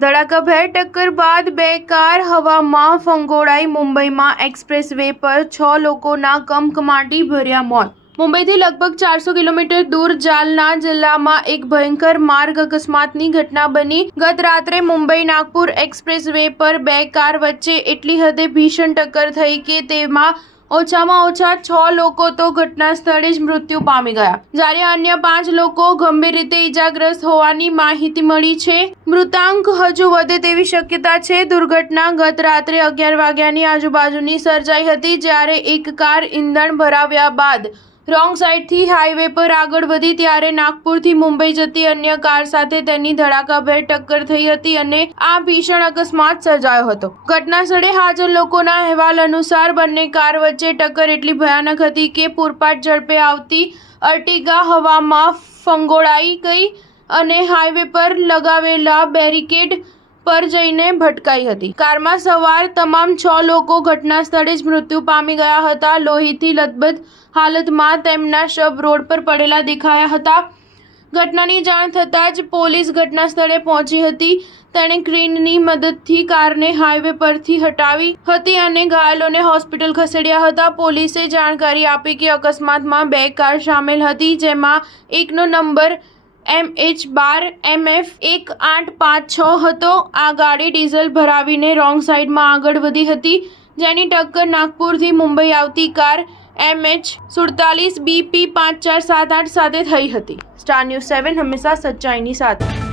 ધડાકાભેર ટક્કર બાદ બે કાર હવામાં ફંગોળાઈ. મુંબઈમાં એક્સપ્રેસ વે પર 6 લોકોના કમકમાટી ભર્યા મોત. મુંબઈથી લગભગ 400 કિલોમીટર દૂર જાલના જિલ્લામાં એક ભયંકર માર્ગ અકસ્માતની ઘટના બની. ગત રાત્રે મુંબઈ નાગપુર એક્સપ્રેસ વે પર બે કાર વચ્ચે એટલી હદે ભીષણ ટક્કર થઈ કે તેમાં ઓછામાં ઓછા 6 લોકો તો ઘટના સ્થળે જ મૃત્યુ પામી ગયા, જ્યારે અન્ય 5 લોકો ગંભીર રીતે ઈજાગ્રસ્ત હોવાની માહિતી મળી છે. મૃતાંક હજુ વધે તેવી શક્યતા છે. દુર્ઘટના ગત રાત્રે 11 વાગ્યાની આજુબાજુની સર્જાઈ હતી, જ્યારે એક કાર ઈંધણ ભરાવ્યા બાદ રોંગ સાઈડથી હાઈવે પર આગળ વધી ત્યારે નાગપુરથી મુંબઈ જતી અન્ય કાર સાથે તેની ધડાકાભેર ટક્કર થઈ હતી અને આ ભીષણ અકસ્માત સર્જાયો હતો. ઘટના સ્થળે હાજર લોકોના અહેવાલ અનુસાર બંને કાર વચ્ચે ટક્કર એટલી ભયાનક હતી કે પૂરપાટ ઝડપે આવતી અર્ટિગા હવામાં ફંગોળાઈ ગઈ અને હાઈવે પર લગાવેલા બેરિકેડ પર જઈને ભટકાઈ હતી. કારમાં સવાર તમામ 6 લોકો ઘટના સ્થળે જ મૃત્યુ પામી ગયા હતા. લોહીથી લથબથ હાલતમાં તેમના શબ રોડ પર પડેલા દેખાયા હતા. ઘટનાની જાણ થતાં જ પોલીસ ઘટના સ્થળે પહોંચી હતી. તેણે ક્રેનની મદદથી કારને હાઈવે પરથી હટાવી હતી અને ઘાયલોને હોસ્પિટલ ખસેડ્યા હતા. પોલીસે જાણકારી આપી કે અકસ્માતમાં 2 કાર સામેલ હતી, જેમાં એકનો નંબર MH12MF1856 હતો. આ ગાડી ડીઝલ ભરાવીને રોંગ સાઈડમાં આગળ વધી હતી, જેની ટક્કર નાગપુરથી મુંબઈ આવતી કાર MH47BP5478 સાથે થઈ હતી. સ્ટાર ન્યૂઝ 7 હંમેશા સચ્ચાઈની સાથે.